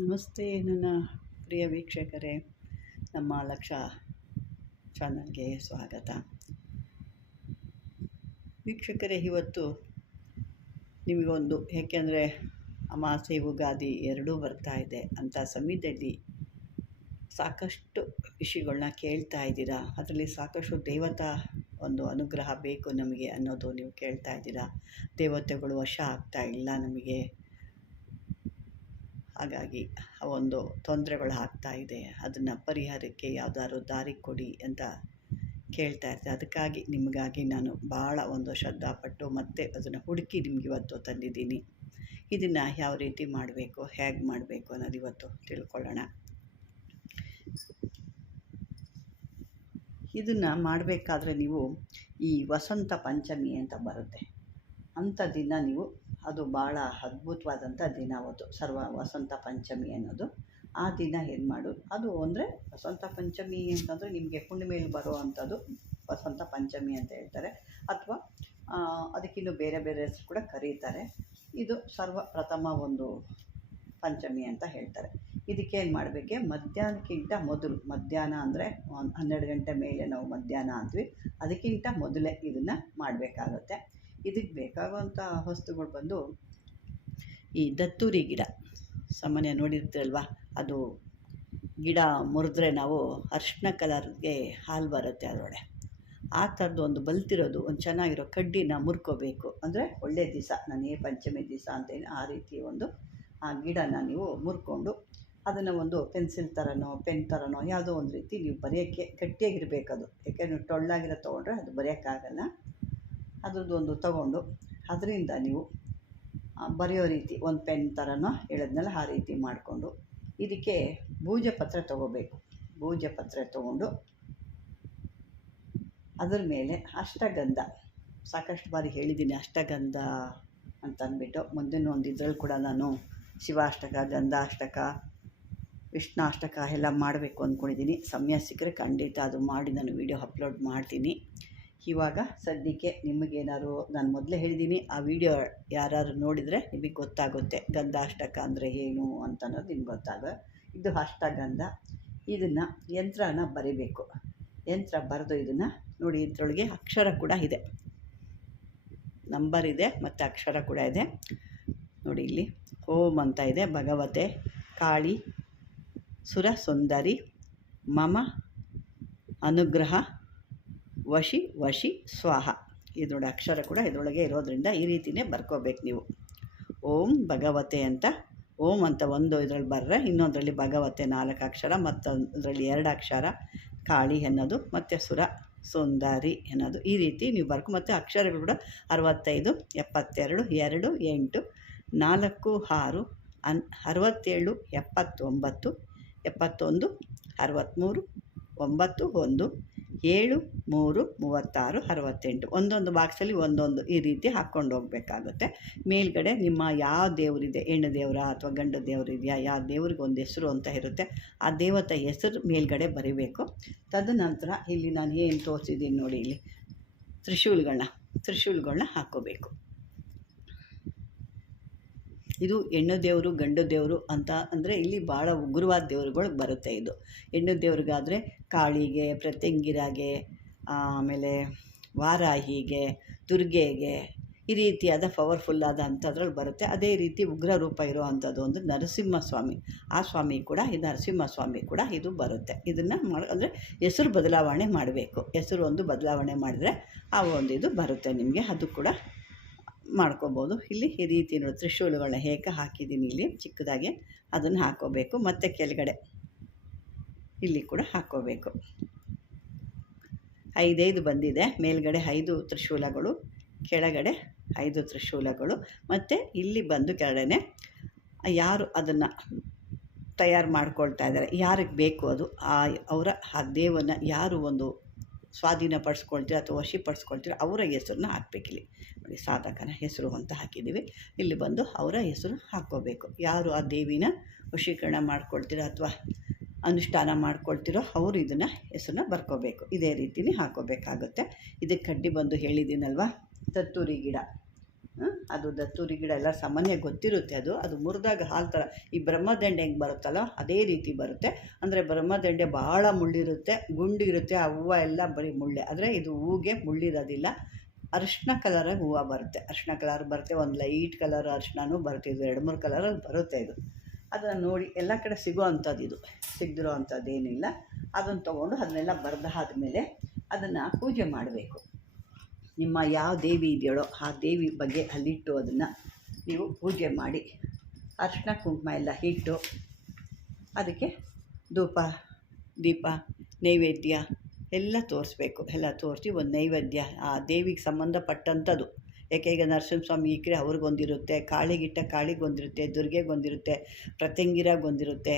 ನಮಸ್ತೆ ನನ್ನ ಪ್ರಿಯ ವೀಕ್ಷಕರೇ, ನಮ್ಮ ಲಕ್ಷ ಚಾನಲ್ಗೆ ಸ್ವಾಗತ. ವೀಕ್ಷಕರೇ, ಇವತ್ತು ನಿಮಗೊಂದು, ಏಕೆಂದರೆ ಅಮಾವಾಸ್ಯೆ ಯುಗಾದಿ ಎರಡೂ ಬರ್ತಾ ಇದೆ ಅಂಥ ಸಮಯದಲ್ಲಿ ಸಾಕಷ್ಟು ವಿಷಯಗಳನ್ನ ಕೇಳ್ತಾ ಇದ್ದೀರಾ. ಅದರಲ್ಲಿ ಸಾಕಷ್ಟು ದೇವತಾ ಒಂದು ಅನುಗ್ರಹ ಬೇಕು ನಮಗೆ ಅನ್ನೋದು ನೀವು ಕೇಳ್ತಾ ಇದ್ದೀರಾ. ದೇವತೆಗಳು ವಶ ಆಗ್ತಾ ಇಲ್ಲ ನಮಗೆ, ಹಾಗಾಗಿ ಒಂದು ತೊಂದರೆಗಳು ಆಗ್ತಾ ಇದೆ, ಅದನ್ನು ಪರಿಹಾರಕ್ಕೆ ಯಾವುದಾದ್ರು ದಾರಿ ಕೊಡಿ ಅಂತ ಕೇಳ್ತಾ ಇರ್ತಾರೆ. ಅದಕ್ಕಾಗಿ ನಿಮಗಾಗಿ ನಾನು ಭಾಳ ಒಂದು ಶ್ರದ್ಧಾಪಟ್ಟು ಮತ್ತೆ ಅದನ್ನು ಹುಡುಕಿ ನಿಮ್ಗೆ ಇವತ್ತು ತಂದಿದ್ದೀನಿ. ಇದನ್ನು ಯಾವ ರೀತಿ ಮಾಡಬೇಕು, ಹೇಗೆ ಮಾಡಬೇಕು ಅನ್ನೋದು ಇವತ್ತು ತಿಳ್ಕೊಳ್ಳೋಣ. ಇದನ್ನು ಮಾಡಬೇಕಾದ್ರೆ ನೀವು ಈ ವಸಂತ ಪಂಚಮಿ ಅಂತ ಬರುತ್ತೆ, ಅಂಥ ದಿನ ನೀವು, ಅದು ಭಾಳ ಅದ್ಭುತವಾದಂಥ ದಿನ. ಅವತ್ತು ವಸಂತ ಪಂಚಮಿ ಅನ್ನೋದು ಆ ದಿನ ಏನು ಮಾಡೋದು, ಅದು ಅಂದರೆ ವಸಂತ ಪಂಚಮಿ ಅಂತಂದರೆ ನಿಮಗೆ ಹುಣ್ಣಿಮೆಯಲ್ಲಿ ಬರೋ ಅಂಥದ್ದು ವಸಂತ ಪಂಚಮಿ ಅಂತ ಹೇಳ್ತಾರೆ, ಅಥವಾ ಅದಕ್ಕಿನ್ನೂ ಬೇರೆ ಬೇರೆ ಹೆಸರು ಕೂಡ ಕರೀತಾರೆ. ಇದು ಸರ್ವಪ್ರಥಮ ಒಂದು ಪಂಚಮಿ ಅಂತ ಹೇಳ್ತಾರೆ. ಇದಕ್ಕೇನು ಮಾಡಬೇಕೆ, ಮಧ್ಯಾಹ್ನಕ್ಕಿಂತ ಮೊದಲು, ಮಧ್ಯಾಹ್ನ ಅಂದರೆ 12 ಗಂಟೆ ಮೇಲೆ ನಾವು ಮಧ್ಯಾಹ್ನ ಅಂತೀವಿ, ಅದಕ್ಕಿಂತ ಮೊದಲೇ ಇದನ್ನು ಮಾಡಬೇಕಾಗುತ್ತೆ. ಇದಕ್ಕೆ ಬೇಕಾಗುವಂಥ ವಸ್ತುಗಳು ಬಂದು ಈ ದತ್ತೂರಿ ಗಿಡ, ಸಾಮಾನ್ಯ ನೋಡಿರ್ತೀರಲ್ವ, ಅದು ಗಿಡ ಮುರಿದ್ರೆ ನಾವು ಅರಿಶಿನ ಕಲರ್ಗೆ ಹಾಲು ಬರುತ್ತೆ ಅದರೊಳಗೆ. ಆ ಥರದ್ದು ಒಂದು ಬಲ್ತಿರೋದು ಒಂದು ಚೆನ್ನಾಗಿರೋ ಕಡ್ಡಿನ ಮುರ್ಕೋಬೇಕು. ಅಂದರೆ ಒಳ್ಳೆಯ ದಿವಸ, ನಾನೇ ಪಂಚಮಿ ದಿವಸ ಅಂತೇನು ಆ ರೀತಿ ಒಂದು ಆ ಗಿಡನ ನೀವು ಮುರ್ಕೊಂಡು ಅದನ್ನು ಒಂದು ಪೆನ್ಸಿಲ್ ಥರನೋ ಪೆನ್ ಥರನೋ ಯಾವುದೋ ಒಂದು ರೀತಿ ನೀವು ಬರೆಯೋಕ್ಕೆ ಗಟ್ಟಿಯಾಗಿರಬೇಕದು. ಯಾಕೆಂದರೆ ಟೊಳ್ಳಾಗಿರೋ ತೊಗೊಂಡ್ರೆ ಅದು ಬರೆಯೋಕ್ಕಾಗಲ್ಲ. ಅದ್ರದ್ದು ಒಂದು ತಗೊಂಡು ಅದರಿಂದ ನೀವು ಬರೆಯೋ ರೀತಿ ಒಂದು ಪೆನ್ ಥರನೋ ಹೇಳಿದ್ನಲ್ಲ ಆ ರೀತಿ ಮಾಡಿಕೊಂಡು, ಇದಕ್ಕೆ ಭೂಜೆ ಪತ್ರೆ ತೊಗೋಬೇಕು. ಭೂಜೆ ಪತ್ರೆ ತೊಗೊಂಡು ಅದ್ರ ಮೇಲೆ ಅಷ್ಟಗಂಧ, ಸಾಕಷ್ಟು ಬಾರಿ ಹೇಳಿದ್ದೀನಿ ಅಷ್ಟಗಂಧ ಅಂತಂದ್ಬಿಟ್ಟು. ಮುಂದಿನ ಒಂದು ಇದ್ರಲ್ಲಿ ಕೂಡ ನಾನು ಶಿವಾಷ್ಟಕ, ಗಂಧಾಷ್ಟಕ, ವಿಷ್ಣಾಷ್ಟಕ ಎಲ್ಲ ಮಾಡಬೇಕು ಅಂದ್ಕೊಂಡಿದ್ದೀನಿ. ಸಮಯ ಸಿಕ್ಕರೆ ಖಂಡಿತ ಅದು ಮಾಡಿ ನಾನು ವಿಡಿಯೋ ಅಪ್ಲೋಡ್ ಮಾಡ್ತೀನಿ. ಇವಾಗ ಸದ್ಯಕ್ಕೆ ನಿಮಗೇನಾದ್ರು, ನಾನು ಮೊದಲೇ ಹೇಳಿದ್ದೀನಿ, ಆ ವಿಡಿಯೋ ಯಾರು ನೋಡಿದರೆ ನಿಮಗೆ ಗೊತ್ತಾಗುತ್ತೆ ಗಂಧಾಷ್ಟಕ ಅಂದರೆ ಏನು ಅಂತ ಅನ್ನೋದು ನಿಮ್ಗೆ ಗೊತ್ತಾಗುತ್ತೆ. ಇದು ಅಷ್ಟಗಂಧ. ಇದನ್ನು ಯಂತ್ರನ ಬರಿಬೇಕು. ಯಂತ್ರ ಬರೆದು ಇದನ್ನು ನೋಡಿ, ಇದರೊಳಗೆ ಅಕ್ಷರ ಕೂಡ ಇದೆ, ನಂಬರ್ ಇದೆ ಮತ್ತು ಅಕ್ಷರ ಕೂಡ ಇದೆ ನೋಡಿ. ಇಲ್ಲಿ ಓಂ ಅಂತ ಇದೆ, ಭಗವತೆ ಕಾಳಿ ಸುರ ಸುಂದರಿ ಮಮ ಅನುಗ್ರಹ ವಶಿ ವಶಿ ಸ್ವಾಹ. ಇದರೊಳಗೆ ಅಕ್ಷರ ಕೂಡ ಇದರೊಳಗೆ ಇರೋದ್ರಿಂದ ಈ ರೀತಿಯೇ ಬರ್ಕೋಬೇಕು ನೀವು. ಓಂ ಭಗವತೆ ಅಂತ ಓಂ ಅಂತ ಒಂದು ಇದರಲ್ಲಿ ಬರ್ರೆ, ಇನ್ನೊಂದರಲ್ಲಿ ಭಗವತೆ 4 ಅಕ್ಷರ, ಮತ್ತೊಂದರಲ್ಲಿ 2 ಅಕ್ಷರ, ಕಾಳಿ ಅನ್ನೋದು, ಮತ್ತು ಸುರ ಸುಂದರಿ ಅನ್ನೋದು. ಈ ರೀತಿ ನೀವು ಮತ್ತು ಅಕ್ಷರಗಳು ಕೂಡ 65, 72, 2, 8, 4, 6, 67, 79, 71, 63, 91, 7, 3, 36, 68 ಒಂದೊಂದು ಬಾಕ್ಸಲ್ಲಿ ಒಂದೊಂದು ಈ ರೀತಿ ಹಾಕ್ಕೊಂಡು ಹೋಗಬೇಕಾಗುತ್ತೆ. ಮೇಲ್ಗಡೆ ನಿಮ್ಮ ಯಾವ ದೇವರಿದೆ, ಹೆಣ್ಣು ದೇವರ ಅಥವಾ ಗಂಡು ದೇವರಿದೆಯಾ, ಯಾವ ದೇವ್ರಿಗೆ ಒಂದು ಹೆಸರು ಅಂತ ಇರುತ್ತೆ, ಆ ದೇವತೆ ಹೆಸರು ಮೇಲ್ಗಡೆ ಬರೀಬೇಕು. ತದನಂತರ ಇಲ್ಲಿ ನಾನು ಏನು ತೋರಿಸಿದ್ದೀನಿ ನೋಡಿ, ಇಲ್ಲಿ ತ್ರಿಶೂಲಗಳನ್ನ ಹಾಕ್ಕೋಬೇಕು. ಇದು ಹೆಣ್ಣು ದೇವರು ಗಂಡು ದೇವರು ಅಂತ ಅಂದರೆ ಇಲ್ಲಿ ಭಾಳ ಉಗ್ರವಾದ ದೇವರುಗಳು ಬರುತ್ತೆ. ಇದು ಹೆಣ್ಣು ದೇವ್ರಿಗಾದರೆ ಕಾಳಿಗೆ, ಪ್ರತ್ಯಂಗಿರಾಗೆ, ಆಮೇಲೆ ವಾರಾಹಿಗೆ, ದುರ್ಗೆಗೆ, ಈ ರೀತಿಯಾದ ಪವರ್ಫುಲ್ಲಾದ ಅಂಥದ್ರಲ್ಲಿ ಬರುತ್ತೆ. ಅದೇ ರೀತಿ ಉಗ್ರ ರೂಪ ಇರೋ ಅಂಥದ್ದು ಒಂದು ನರಸಿಂಹಸ್ವಾಮಿ, ಆ ಸ್ವಾಮಿ ಕೂಡ, ಈ ನರಸಿಂಹಸ್ವಾಮಿ ಕೂಡ ಇದು ಬರುತ್ತೆ. ಇದನ್ನು ಅಂದರೆ ಹೆಸರು ಬದಲಾವಣೆ ಮಾಡಬೇಕು. ಹೆಸರು ಒಂದು ಬದಲಾವಣೆ ಮಾಡಿದ್ರೆ ಆ ಒಂದು ಇದು ಬರುತ್ತೆ ನಿಮಗೆ, ಅದು ಕೂಡ ಮಾಡ್ಕೋಬೋದು. ಇಲ್ಲಿ ಈ ರೀತಿ ನೋಡಿ, ತ್ರಿಶೂಲಗಳನ್ನ ಹೇಗೆ ಹಾಕಿದ್ದೀನಿ ಇಲ್ಲಿ ಚಿಕ್ಕದಾಗಿ, ಅದನ್ನು ಹಾಕ್ಕೋಬೇಕು. ಮತ್ತು ಕೆಳಗಡೆ ಇಲ್ಲಿ ಕೂಡ ಹಾಕ್ಕೋಬೇಕು. 5 ಬಂದಿದೆ, ಮೇಲ್ಗಡೆ 5 ತ್ರಿಶೂಲಗಳು, ಕೆಳಗಡೆ 5 ತ್ರಿಶೂಲಗಳು. ಮತ್ತು ಇಲ್ಲಿ ಬಂದು ಕೆಳಗಡೆ ಯಾರು ಅದನ್ನು ತಯಾರು ಮಾಡ್ಕೊಳ್ತಾ ಇದ್ದಾರೆ, ಯಾರಿಗೆ ಬೇಕು ಅದು, ಆ ದೇವನ ಯಾರು ಒಂದು ಸ್ವಾಧೀನಪಡಿಸ್ಕೊಳ್ತೀರ ಅಥವಾ ವಶಪಡಿಸ್ಕೊಳ್ತೀರ ಅವರ ಹೆಸರನ್ನ ಹಾಕಬೇಕಿಲ್ಲಿ ನೋಡಿ. ಸಾಧಕನ ಹೆಸರು ಅಂತ ಹಾಕಿದ್ದೀವಿ, ಇಲ್ಲಿ ಬಂದು ಅವರ ಹೆಸರು ಹಾಕ್ಕೋಬೇಕು. ಯಾರು ಆ ದೇವಿನ ವಶೀಕರಣ ಮಾಡ್ಕೊಳ್ತೀರೋ ಅಥವಾ ಅನುಷ್ಠಾನ ಮಾಡ್ಕೊಳ್ತಿರೋ ಅವರು ಇದನ್ನು ಹೆಸರನ್ನ ಬರ್ಕೋಬೇಕು. ಇದೇ ರೀತಿಯೇ ಹಾಕ್ಕೋಬೇಕಾಗುತ್ತೆ. ಇದಕ್ಕೆ ಕಡ್ಡಿ ಬಂದು ಹೇಳಿದ್ದೀನಲ್ವ, ದತ್ತೂರಿ ಗಿಡ, ಅದು ದತ್ತೂರಿ ಗಿಡ ಎಲ್ಲ ಸಾಮಾನ್ಯ ಗೊತ್ತಿರುತ್ತೆ. ಅದು ಮುರಿದಾಗ ಹಾಲು ಥರ ಈ ಬ್ರಹ್ಮದಂಡೆ ಹೆಂಗೆ ಬರುತ್ತಲ್ಲ ಅದೇ ರೀತಿ ಬರುತ್ತೆ. ಅಂದರೆ ಬ್ರಹ್ಮದಂಡೆ ಭಾಳ ಮುಳ್ಳಿರುತ್ತೆ, ಗುಂಡಿರುತ್ತೆ, ಆ ಹೂವು ಎಲ್ಲ ಬರೀ ಮುಳ್ಳೆ. ಆದರೆ ಇದು ಹೂವಿಗೆ ಮುಳ್ಳಿರೋದಿಲ್ಲ. ಅರಿಶಿನ ಕಲರಾಗಿ ಹೂವು ಬರುತ್ತೆ, ಅರಿಶಿನ ಕಲರ್ ಬರುತ್ತೆ, ಒಂದು ಲೈಟ್ ಕಲರ್ ಅರಿಶಿನೂ ಬರುತ್ತೆ. ಇದು 2-3 ಕಲರಲ್ಲಿ ಬರುತ್ತೆ. ಅದನ್ನು ನೋಡಿ ಎಲ್ಲ ಕಡೆ ಸಿಗೋ ಅಂಥದ್ದು, ಇದು ಸಿಗದಿರೋ ಅಂಥದ್ದು ಏನಿಲ್ಲ. ಅದನ್ನು ತೊಗೊಂಡು ಅದನ್ನೆಲ್ಲ ಬರೆದಾದ್ಮೇಲೆ ಅದನ್ನು ಪೂಜೆ ಮಾಡಬೇಕು. ನಿಮ್ಮ ಯಾವ ದೇವಿ ಇದೆಯೋ ಆ ದೇವಿ ಬಗ್ಗೆ ಅಲ್ಲಿಟ್ಟು ಅದನ್ನು ನೀವು ಪೂಜೆ ಮಾಡಿ ಅರಿಶಿನ ಕುಂಕುಮ ಎಲ್ಲ ಇಟ್ಟು ಅದಕ್ಕೆ ಧೂಪ ದೀಪ ನೈವೇದ್ಯ ಎಲ್ಲ ತೋರಿಸ್ಬೇಕು. ಎಲ್ಲ ತೋರಿಸಿ ಒಂದು ನೈವೇದ್ಯ ಆ ದೇವಿಗೆ ಸಂಬಂಧಪಟ್ಟಂಥದ್ದು. ಯಾಕೆ ಈಗ ನರಸಿಂಹಸ್ವಾಮಿ ಇಕ್ಕರೆ ಅವ್ರಿಗೊಂದಿರುತ್ತೆ, ಕಾಳಿಗಿಟ್ಟ ಕಾಳಿಗೊಂದಿರುತ್ತೆ, ದುರ್ಗೆಗೊಂದಿರುತ್ತೆ, ಪ್ರತ್ಯಂಗಿರಾಗೊಂದಿರುತ್ತೆ,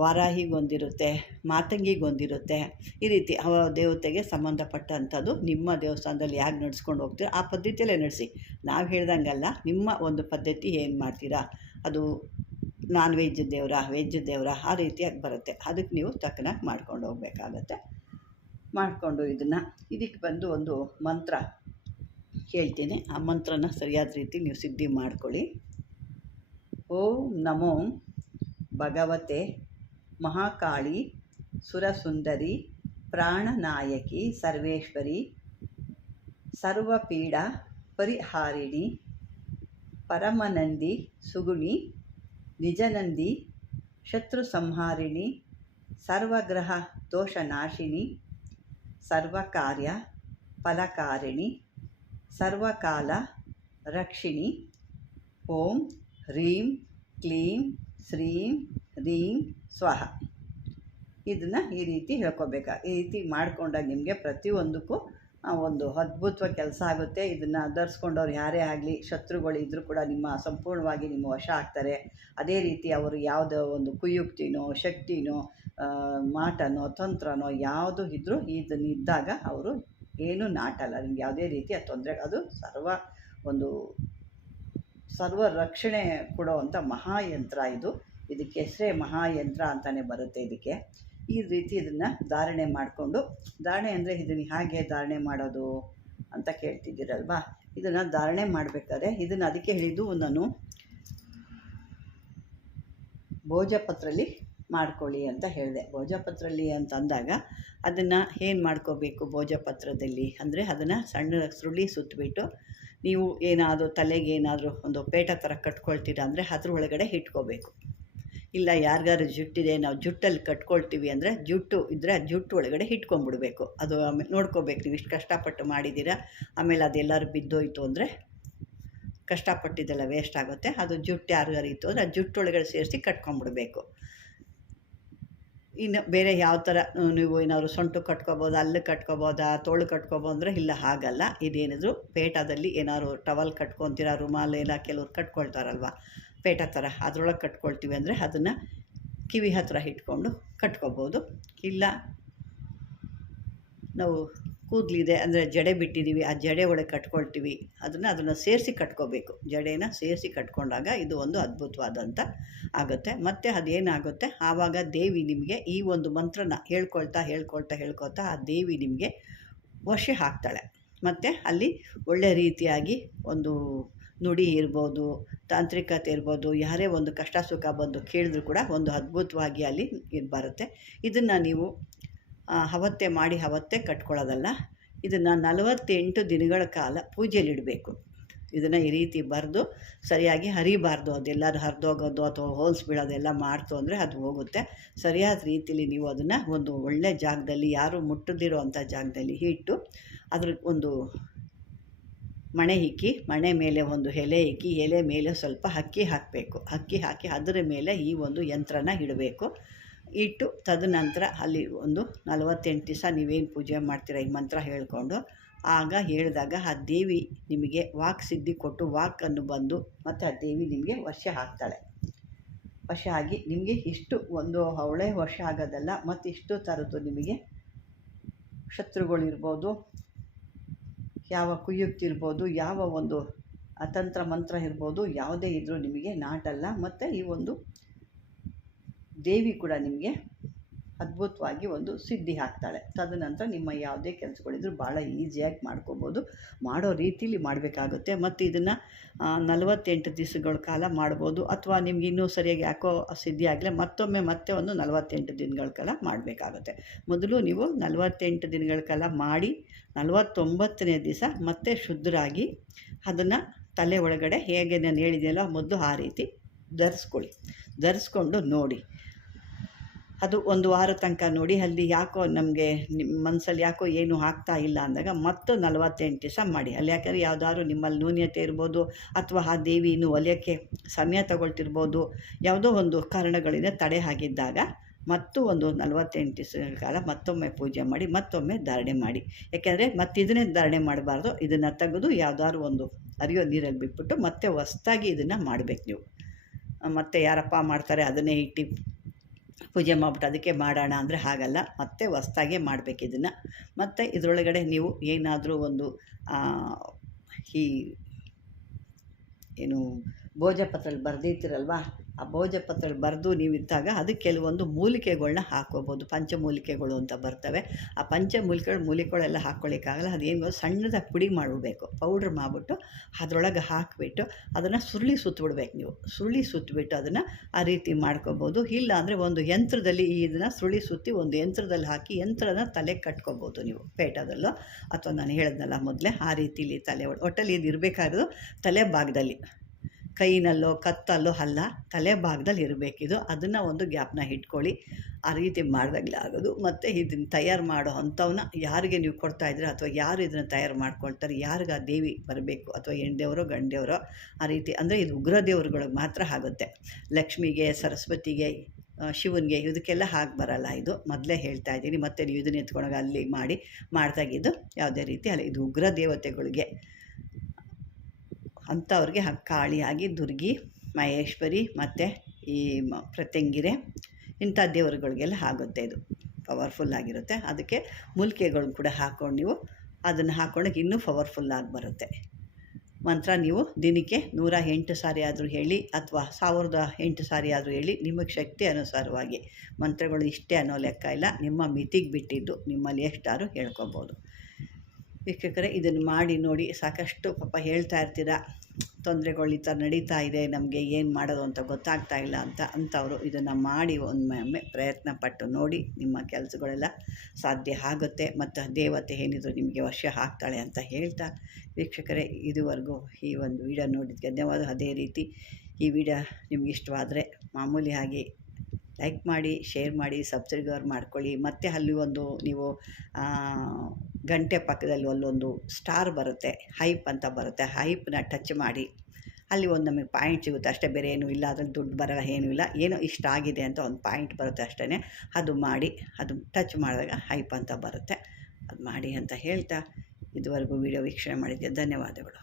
ವಾರಾಹಿಗೊಂದಿರುತ್ತೆ, ಮಾತಂಗಿಗೊಂದಿರುತ್ತೆ. ಈ ರೀತಿ ಆ ದೇವತೆಗೆ ಸಂಬಂಧಪಟ್ಟಂಥದ್ದು ನಿಮ್ಮ ದೇವಸ್ಥಾನದಲ್ಲಿ ಯಾಕೆ ನಡೆಸ್ಕೊಂಡು ಹೋಗ್ತೀರೋ ಆ ಪದ್ಧತಿಯಲ್ಲೇ ನಡೆಸಿ. ನಾವು ಹೇಳ್ದಂಗಲ್ಲ, ನಿಮ್ಮ ಒಂದು ಪದ್ಧತಿ ಏನು ಮಾಡ್ತೀರಾ, ಅದು ನಾನ್ ವೆಜ್ ದೇವರ ವೆಜ್ ದೇವರ ಆ ರೀತಿಯಾಗಿ ಬರುತ್ತೆ. ಅದಕ್ಕೆ ನೀವು ತಕ್ಕನಾಗಿ ಮಾಡ್ಕೊಂಡು ಹೋಗಬೇಕಾಗತ್ತೆ. ಮಾಡಿಕೊಂಡು ಇದಕ್ಕೆ ಬಂದು ಒಂದು ಮಂತ್ರ ಹೇಳ್ತೀನಿ. ಆ ಮಂತ್ರನ ಸರಿಯಾದ ರೀತಿ ನೀವು ಸಿದ್ಧಿ ಮಾಡ್ಕೊಳ್ಳಿ. ಓಂ ನಮೋ ಭಗವತೆ ಮಹಾಕಾಳಿ ಸುರಸುಂದರಿ ಪ್ರಾಣನಾಯಕಿ ಸರ್ವೇಶ್ವರಿ ಸರ್ವಪೀಡ ಪರಿಹಾರಿಣಿ ಪರಮನಂದಿ ಸುಗುಣಿ ನಿಜನಂದಿ ಶತ್ರು ಸಂಹಾರಿಣಿ ಸರ್ವಗ್ರಹ ದೋಷನಾಶಿನಿ ಸರ್ವಕಾರ್ಯ ಫಲಕಾರಿಣಿ ಸರ್ವಕಾಲ ರಕ್ಷಿಣಿ. ಓಂ ಹ್ರೀಂ ಕ್ಲೀಂ ಶ್ರೀಂ ಹ್ರೀಂ ಸ್ವಹ. ಇದನ್ನು ಈ ರೀತಿ ಹೇಳ್ಕೊಬೇಕಾ. ಈ ರೀತಿ ಮಾಡಿಕೊಂಡಾಗ ನಿಮಗೆ ಪ್ರತಿಯೊಂದಕ್ಕೂ ಒಂದು ಅದ್ಭುತ ಕೆಲಸ ಆಗುತ್ತೆ. ಇದನ್ನು ಧರಿಸ್ಕೊಂಡವ್ರು ಯಾರೇ ಆಗಲಿ, ಶತ್ರುಗಳಿದ್ದರೂ ಕೂಡ ಸಂಪೂರ್ಣವಾಗಿ ನಿಮ್ಮ ವಶ ಆಗ್ತಾರೆ. ಅದೇ ರೀತಿ ಅವರು ಯಾವುದೋ ಒಂದು ಕುಯುಕ್ತಿನೋ ಶಕ್ತಿನೋ ಮಾಟನೋ ತಂತ್ರನೋ ಯಾವುದು ಇದ್ದರೂ ಇದನ್ನಿದ್ದಾಗ ಅವರು ಏನೂ ನಾಟಲ್ಲ. ನಿಮ್ಗೆ ಯಾವುದೇ ರೀತಿಯ ತೊಂದರೆ, ಅದು ಸರ್ವ ರಕ್ಷಣೆ ಕೊಡುವಂಥ ಮಹಾಯಂತ್ರ ಇದು. ಇದಕ್ಕೆ ಹೆಸರೇ ಮಹಾಯಂತ್ರ ಅಂತಲೇ ಬರುತ್ತೆ. ಇದಕ್ಕೆ ಈ ರೀತಿ ಇದನ್ನು ಧಾರಣೆ ಮಾಡಿಕೊಂಡು, ಧಾರಣೆ ಅಂದರೆ ಇದನ್ನು ಹೇಗೆ ಧಾರಣೆ ಮಾಡೋದು ಅಂತ ಕೇಳ್ತಿದ್ದೀರಲ್ವಾ. ಇದನ್ನು ಧಾರಣೆ ಮಾಡಬೇಕಾದ್ರೆ ಇದನ್ನು ಅದಕ್ಕೆ ಹೇಳಿದ್ದು ನಾನು ಭೋಜಪತ್ರಲ್ಲಿ ಮಾಡ್ಕೊಳ್ಳಿ ಅಂತ ಹೇಳಿದೆ. ಭೋಜಪತ್ರಲ್ಲಿ ಅಂತ ಅಂದಾಗ ಅದನ್ನು ಏನು ಮಾಡ್ಕೋಬೇಕು ಭೋಜಪತ್ರದಲ್ಲಿ ಅಂದರೆ, ಅದನ್ನು ಸಣ್ಣ ಸುರುಳಿ ಸುತ್ತಬಿಟ್ಟು ನೀವು ಏನಾದರೂ ತಲೆಗೆ ಏನಾದರೂ ಒಂದು ಪೇಟ ಥರ ಕಟ್ಕೊಳ್ತೀರ ಅಂದರೆ ಅದ್ರ ಒಳಗಡೆ ಇಟ್ಕೋಬೇಕು. ಇಲ್ಲ ಯಾರಿಗಾರು ಜುಟ್ಟಿದೆ, ನಾವು ಜುಟ್ಟಲ್ಲಿ ಕಟ್ಕೊಳ್ತೀವಿ ಅಂದರೆ ಜುಟ್ಟು ಇದ್ದರೆ ಜುಟ್ಟು ಒಳಗಡೆ ಇಟ್ಕೊಂಡ್ಬಿಡ್ಬೇಕು. ಅದು ಆಮೇಲೆ ನೋಡ್ಕೋಬೇಕು, ನೀವು ಇಷ್ಟು ಕಷ್ಟಪಟ್ಟು ಮಾಡಿದ್ದೀರಾ, ಆಮೇಲೆ ಅದೆಲ್ಲರೂ ಬಿದ್ದೋಯ್ತು ಅಂದರೆ ಕಷ್ಟಪಟ್ಟಿದ್ದೆಲ್ಲ ವೇಸ್ಟ್ ಆಗುತ್ತೆ. ಅದು ಜುಟ್ಟು ಯಾರಿಗಾರು ಇತ್ತು ಅಂದರೆ ಆ ಜುಟ್ಟೊಳಗಡೆ ಸೇರಿಸಿ ಕಟ್ಕೊಂಡ್ಬಿಡ್ಬೇಕು. ಇನ್ನು ಬೇರೆ ಯಾವ ಥರ ನೀವು ಏನಾದ್ರು ಸೊಂಟು ಕಟ್ಕೋಬೋದು, ಅಲ್ಲಿ ಕಟ್ಕೋಬೋದಾ, ತೋಳು ಕಟ್ಕೋಬೋದು ಅಂದರೆ ಇಲ್ಲ, ಹಾಗಲ್ಲ. ಇದೇನಿದ್ರು ಪೇಟದಲ್ಲಿ ಏನಾದ್ರು ಟವಲ್ ಕಟ್ಕೊತೀರ, ರುಮಾಲ್ ಎಲ್ಲ ಕೆಲವ್ರು ಕಟ್ಕೊಳ್ತಾರಲ್ವ ಪೇಟ ಥರ, ಅದರೊಳಗೆ ಕಟ್ಕೊಳ್ತೀವಿ ಅಂದರೆ ಅದನ್ನು ಕಿವಿ ಹತ್ತಿರ ಇಟ್ಕೊಂಡು ಕಟ್ಕೋಬೋದು. ಇಲ್ಲ ನಾವು ಕೂದಲಿದೆ ಅಂದರೆ ಜಡೆ ಬಿಟ್ಟಿದ್ದೀವಿ, ಆ ಜಡೆ ಒಳಗೆ ಕಟ್ಕೊಳ್ತೀವಿ, ಅದನ್ನು ಸೇರಿಸಿ ಕಟ್ಕೋಬೇಕು. ಜಡೆನ ಸೇರಿಸಿ ಕಟ್ಕೊಂಡಾಗ ಇದು ಒಂದು ಅದ್ಭುತವಾದಂಥ ಆಗುತ್ತೆ. ಮತ್ತು ಅದೇನಾಗುತ್ತೆ, ಆವಾಗ ದೇವಿ ನಿಮಗೆ ಈ ಒಂದು ಮಂತ್ರನ ಹೇಳ್ಕೊಳ್ತಾ ಆ ದೇವಿ ನಿಮಗೆ ವಶ ಆಗ್ತಾಳೆ. ಮತ್ತು ಅಲ್ಲಿ ಒಳ್ಳೆ ರೀತಿಯಾಗಿ ಒಂದು ನುಡಿ ಇರ್ಬೋದು, ತಾಂತ್ರಿಕತೆ ಇರ್ಬೋದು, ಯಾರೇ ಒಂದು ಕಷ್ಟ ಸುಖ ಬಂದು ಕೇಳಿದ್ರು ಕೂಡ ಒಂದು ಅದ್ಭುತವಾಗಿ ಅಲ್ಲಿ ಬರುತ್ತೆ. ಇದನ್ನು ನೀವು ಅವತ್ತೇ ಕಟ್ಕೊಳ್ಳೋದಲ್ಲ, ಇದನ್ನು 48 ದಿನಗಳ ಕಾಲ ಪೂಜೆಯಲ್ಲಿಡಬೇಕು. ಇದನ್ನು ಈ ರೀತಿ ಬರೆದು ಸರಿಯಾಗಿ ಹರಿಬಾರ್ದು. ಅದೆಲ್ಲರೂ ಹರಿದೋಗೋದು ಅಥವಾ ಹೋಲ್ಸ್ ಬೀಳೋದೆಲ್ಲ ಮಾಡ್ತು ಅಂದರೆ ಅದು ಹೋಗುತ್ತೆ. ಸರಿಯಾದ ರೀತಿಯಲ್ಲಿ ನೀವು ಅದನ್ನು ಒಂದು ಒಳ್ಳೆ ಜಾಗದಲ್ಲಿ, ಯಾರು ಮುಟ್ಟದಿರೋ ಅಂಥ ಜಾಗದಲ್ಲಿ ಇಟ್ಟು ಅದ್ರ ಒಂದು ಮಣೆ ಇಕ್ಕಿ, ಮಣೆ ಮೇಲೆ ಒಂದು ಎಲೆ ಇಕ್ಕಿ, ಎಲೆ ಮೇಲೆ ಸ್ವಲ್ಪ ಅಕ್ಕಿ ಹಾಕಬೇಕು. ಅಕ್ಕಿ ಹಾಕಿ ಅದರ ಮೇಲೆ ಈ ಒಂದು ಯಂತ್ರನ ಇಡಬೇಕು. ಇಟ್ಟು ತದನಂತರ ಅಲ್ಲಿ ಒಂದು 48 ದಿವಸ ನೀವೇನು ಪೂಜೆ ಮಾಡ್ತೀರ ಈ ಮಂತ್ರ ಹೇಳ್ಕೊಂಡು, ಆಗ ಹೇಳಿದಾಗ ಆ ದೇವಿ ನಿಮಗೆ ವಾಕ್ ಸಿದ್ಧಿ ಕೊಟ್ಟು ವಾಕನ್ನು ಬಂದು ಮತ್ತು ಆ ದೇವಿ ನಿಮಗೆ ವಶ ಆಗ್ತಾಳೆ. ವಶ ಆಗಿ ನಿಮಗೆ ಇಷ್ಟು ಒಂದು ಅವಳೇ ವಶ ಆಗೋದಲ್ಲ, ಮತ್ತು ಇಷ್ಟು ಥರದ್ದು ನಿಮಗೆ ಶತ್ರುಗಳಿರ್ಬೋದು, ಯಾವ ಕುಯುಕ್ತಿ ಇರ್ಬೋದು, ಯಾವ ಒಂದು ಅತಂತ್ರ ಮಂತ್ರ ಇರ್ಬೋದು, ಯಾವುದೇ ಇದ್ದರೂ ನಿಮಗೆ ನಾಟಲ್ಲ. ಮತ್ತು ಈ ಒಂದು ದೇವಿ ಕೂಡ ನಿಮಗೆ ಅದ್ಭುತವಾಗಿ ಒಂದು ಸಿದ್ಧಿ ಆಗ್ತಾಳೆ. ತದನಂತರ ನಿಮ್ಮ ಯಾವುದೇ ಕೆಲಸಗಳಿದ್ರೂ ಭಾಳ ಈಸಿಯಾಗಿ ಮಾಡ್ಕೋಬೋದು. ಮಾಡೋ ರೀತಿಲಿ ಮಾಡಬೇಕಾಗುತ್ತೆ. ಮತ್ತು ಇದನ್ನು 48 ದಿವಸಗಳ ಕಾಲ ಮಾಡ್ಬೋದು. ಅಥವಾ ನಿಮ್ಗೆ ಇನ್ನೂ ಸರಿಯಾಗಿ ಯಾಕೋ ಸಿದ್ಧಿ ಆಗಲಿ ಮತ್ತೆ ಒಂದು 48 ದಿನಗಳ ಕಾಲ ಮಾಡಬೇಕಾಗುತ್ತೆ. ಮೊದಲು ನೀವು 48 ದಿನಗಳ ಕಾಲ ಮಾಡಿ 49ನೇ ದಿವಸ ಮತ್ತೆ ಶುದ್ಧರಾಗಿ ಅದನ್ನು ತಲೆ ಒಳಗಡೆ ಹೇಗೆ ನಾನು ಹೇಳಿದೆಯಲ್ಲ ಮೊದಲು ಆ ರೀತಿ ಧರಿಸ್ಕೊಂಡು ನೋಡಿ. ಅದು ಒಂದು ವಾರ ತನಕ ನೋಡಿ. ಅಲ್ಲಿ ಯಾಕೋ ನಮಗೆ ನಿಮ್ಮ ಮನಸ್ಸಲ್ಲಿ ಯಾಕೋ ಏನೂ ಆಗ್ತಾ ಇಲ್ಲ ಅಂದಾಗ ಮತ್ತು 48 ದಿವಸ ಮಾಡಿ. ಅಲ್ಲಿ ಯಾಕಂದರೆ ಯಾವುದಾದ್ರು ನಿಮ್ಮಲ್ಲಿ ನ್ಯೂನ್ಯತೆ ಇರ್ಬೋದು, ಅಥವಾ ಆ ದೇವಿ ಇನ್ನೂ ಒಲಿಯೋಕ್ಕೆ ಸಮಯ ತಗೊಳ್ತಿರ್ಬೋದು, ಯಾವುದೋ ಒಂದು ಕಾರಣಗಳಿಂದ ತಡೆ ಆಗಿದ್ದಾಗ ಮತ್ತು ಒಂದು 48 ದಿವಸಗಳ ಕಾಲ ಮತ್ತೊಮ್ಮೆ ಪೂಜೆ ಮಾಡಿ, ಮತ್ತೊಮ್ಮೆ ಧಾರಣೆ ಮಾಡಿ. ಯಾಕೆಂದರೆ ಇದನ್ನೇ ಧಾರಣೆ ಮಾಡಬಾರ್ದು. ಇದನ್ನು ತೆಗೆದು ಯಾವುದಾದ್ರು ಒಂದು ಹರಿಯೋ ನೀರಲ್ಲಿ ಬಿಟ್ಬಿಟ್ಟು ಮತ್ತೆ ಹೊಸ್ದಾಗಿ ಇದನ್ನು ಮಾಡಬೇಕು ನೀವು. ಮತ್ತು ಯಾರಪ್ಪ ಮಾಡ್ತಾರೆ ಅದನ್ನೇ ಇಟ್ಟು ಪೂಜೆ ಮಾಡಿಬಿಟ್ಟು ಅದಕ್ಕೆ ಮಾಡೋಣ ಅಂದರೆ ಹಾಗಲ್ಲ. ಮತ್ತೆ ಹೊಸ್ದಾಗೆ ಮಾಡಬೇಕು ಇದನ್ನು. ಮತ್ತು ಇದರೊಳಗಡೆ ನೀವು ಏನಾದರೂ ಒಂದು ಈ ಏನು ಭೋಜಪತ್ರಲ್ಲಿ ಬರೆದಿರ್ತೀರಲ್ವ, ಆ ಭೋಜಪತ್ರಲ್ಲಿ ಬರೆದು ನೀವು ಇದ್ದಾಗ ಅದಕ್ಕೆ ಕೆಲವೊಂದು ಮೂಲಿಕೆಗಳನ್ನ ಹಾಕ್ಕೋಬೋದು. ಪಂಚಮೂಲಿಕೆಗಳು ಅಂತ ಬರ್ತವೆ. ಆ ಮೂಲಿಕೆಗಳೆಲ್ಲ ಹಾಕ್ಕೊಳ್ಳಿಕ್ಕಾಗಲ್ಲ. ಅದೇನು ಸಣ್ಣದಾಗಿ ಪುಡಿ ಮಾಡಬೇಕು, ಪೌಡ್ರ್ ಮಾಡಿಬಿಟ್ಟು ಅದರೊಳಗೆ ಹಾಕಿಬಿಟ್ಟು ಅದನ್ನು ಸುತ್ತಬಿಡ್ಬೇಕು. ನೀವು ಸುತ್ತಿಬಿಟ್ಟು ಅದನ್ನು ಆ ರೀತಿ ಮಾಡ್ಕೋಬೋದು. ಇಲ್ಲ ಅಂದರೆ ಒಂದು ಯಂತ್ರದಲ್ಲಿ ಇದನ್ನು ಸುತ್ತಿ ಒಂದು ಯಂತ್ರದಲ್ಲಿ ಹಾಕಿ ಯಂತ್ರನ ತಲೆಗೆ ಕಟ್ಕೋಬೋದು ನೀವು, ಪೇಟದಲ್ಲೋ ಅಥವಾ ನಾನು ಹೇಳಿದ್ನಲ್ಲ ಮೊದಲೇ ಆ ರೀತಿಲಿ ಒಟ್ಟಲ್ಲಿ ಇದು ಇರಬೇಕಾಗಿರೋದು ತಲೆ ಭಾಗದಲ್ಲಿ, ಕೈನಲ್ಲೋ ಕತ್ತಲ್ಲೋ ಅಲ್ಲ, ತಲೆ ಭಾಗದಲ್ಲಿ ಇರಬೇಕಿದು. ಅದನ್ನು ಒಂದು ಗ್ಯಾಪ್ನ ಇಟ್ಕೊಳ್ಳಿ. ಆ ರೀತಿ ಮಾಡಿದಾಗಲೇ ಆಗೋದು. ಮತ್ತು ಇದನ್ನು ತಯಾರು ಮಾಡೋ ಅಂಥವನ್ನ ಯಾರಿಗೆ ನೀವು ಕೊಡ್ತಾಯಿದ್ರೆ ಅಥವಾ ಯಾರು ಇದನ್ನು ತಯಾರು ಮಾಡ್ಕೊಳ್ತಾರೆ, ಯಾರಿಗೆ ಆ ದೇವಿ ಬರಬೇಕು, ಅಥವಾ ಹೆಣ್ದೇವರೋ ಗಂಡೆಯವರೋ ಆ ರೀತಿ. ಅಂದರೆ ಇದು ಉಗ್ರ ದೇವರುಗಳಿಗೆ ಮಾತ್ರ ಆಗುತ್ತೆ. ಲಕ್ಷ್ಮಿಗೆ, ಸರಸ್ವತಿಗೆ, ಶಿವನಿಗೆ ಇದಕ್ಕೆಲ್ಲ ಹಾಗೆ ಬರಲ್ಲ. ಇದು ಮೊದಲೇ ಹೇಳ್ತಾ ಇದ್ದೀನಿ. ಮತ್ತು ನೀವು ಇದನ್ನ ಎತ್ಕೊಂಡೋಗಿ ಅಲ್ಲಿ ಮಾಡ್ದಾಗಿದ್ದು ಯಾವುದೇ ರೀತಿ ಅಲ್ಲ. ಇದು ಉಗ್ರ ದೇವತೆಗಳಿಗೆ, ಅಂಥವ್ರಿಗೆ ಕಾಳಿಯಾಗಿ, ದುರ್ಗಿ, ಮಹೇಶ್ವರಿ ಮತ್ತು ಈ ಪ್ರತ್ಯಂಗಿರೆ ಇಂಥ ದೇವರುಗಳಿಗೆಲ್ಲ ಆಗುತ್ತೆ. ಇದು ಪವರ್ಫುಲ್ಲಾಗಿರುತ್ತೆ. ಅದಕ್ಕೆ ಮೂಲಿಕೆಗಳನ್ನ ಕೂಡ ಹಾಕ್ಕೊಂಡು ನೀವು ಅದನ್ನು ಹಾಕ್ಕೊಂಡಾಗ ಇನ್ನೂ ಪವರ್ಫುಲ್ಲಾಗಿ ಬರುತ್ತೆ. ಮಂತ್ರ ನೀವು ದಿನಕ್ಕೆ 108 ಸಾರಿ ಆದರೂ ಹೇಳಿ, ಅಥವಾ 1008 ಸಾರಿ ಆದರೂ ಹೇಳಿ. ನಿಮಗೆ ಶಕ್ತಿ ಅನುಸಾರವಾಗಿ ಮಂತ್ರಗಳು ಇಷ್ಟೇ ಅನ್ನೋ ಲೆಕ್ಕ ಇಲ್ಲ. ನಿಮ್ಮ ಮಿತಿಗೆ ಬಿಟ್ಟಿದ್ದು ನಿಮ್ಮಲ್ಲಿ ಎಷ್ಟಾದ್ರೂ ಹೇಳ್ಕೊಬೋದು. ವೀಕ್ಷಕರೇ, ಇದನ್ನು ಮಾಡಿ ನೋಡಿ. ಸಾಕಷ್ಟು ಪಾಪ ಹೇಳ್ತಾ ಇರ್ತೀರ, ತೊಂದರೆಗಳು ಈ ಥರ ನಡೀತಾ ಇದೆ, ನಮಗೆ ಏನು ಮಾಡೋದು ಅಂತ ಗೊತ್ತಾಗ್ತಾ ಇಲ್ಲ ಅಂಥವರು ಇದನ್ನು ಮಾಡಿ ಒಮ್ಮೆ ಪ್ರಯತ್ನ ಪಟ್ಟು ನೋಡಿ. ನಿಮ್ಮ ಕೆಲಸಗಳೆಲ್ಲ ಸಾಧ್ಯ ಆಗುತ್ತೆ. ಮತ್ತು ದೇವತೆ ಏನಿದ್ರು ನಿಮಗೆ ವಶ ಆಗ್ತಾಳೆ ಅಂತ ಹೇಳ್ತಾ, ವೀಕ್ಷಕರೇ ಇದುವರೆಗೂ ಈ ಒಂದು ವಿಡಿಯೋ ನೋಡಿದ್ದಕ್ಕೆ ಧನ್ಯವಾದ. ಅದೇ ರೀತಿ ಈ ವಿಡಿಯೋ ನಿಮ್ಗೆ ಇಷ್ಟವಾದರೆ ಮಾಮೂಲಿಯಾಗಿ ಲೈಕ್ ಮಾಡಿ, ಶೇರ್ ಮಾಡಿ, ಸಬ್ಸ್ಕ್ರೈಬ್ ಮಾಡ್ಕೊಳ್ಳಿ. ಮತ್ತು ಅಲ್ಲಿ ಒಂದು ನೀವು ಗಂಟೆ ಪಕ್ಕದಲ್ಲಿ ಅಲ್ಲೊಂದು ಸ್ಟಾರ್ ಬರುತ್ತೆ, ಹೈಪ್ ಅಂತ ಬರುತ್ತೆ. ಹೈಪ್ನ ಟಚ್ ಮಾಡಿ. ಅಲ್ಲಿ ಒಂದು ನಮಗೆ ಪಾಯಿಂಟ್ ಸಿಗುತ್ತೆ ಅಷ್ಟೇ, ಬೇರೆ ಏನೂ ಇಲ್ಲ. ಅದ್ರಲ್ಲಿ ದುಡ್ಡು ಬರೋಲ್ಲ, ಏನೂ ಇಲ್ಲ. ಏನೋ ಇಷ್ಟ ಆಗಿದೆ ಅಂತ ಒಂದು ಪಾಯಿಂಟ್ ಬರುತ್ತೆ ಅಷ್ಟೇ. ಅದು ಮಾಡಿ, ಅದು ಟಚ್ ಮಾಡಿದಾಗ ಹೈಪ್ ಅಂತ ಬರುತ್ತೆ. ಅದು ಮಾಡಿ ಅಂತ ಹೇಳ್ತಾ, ಇದುವರೆಗೂ ವಿಡಿಯೋ ವೀಕ್ಷಣೆ ಮಾಡಿದ್ದೆ ಧನ್ಯವಾದಗಳು.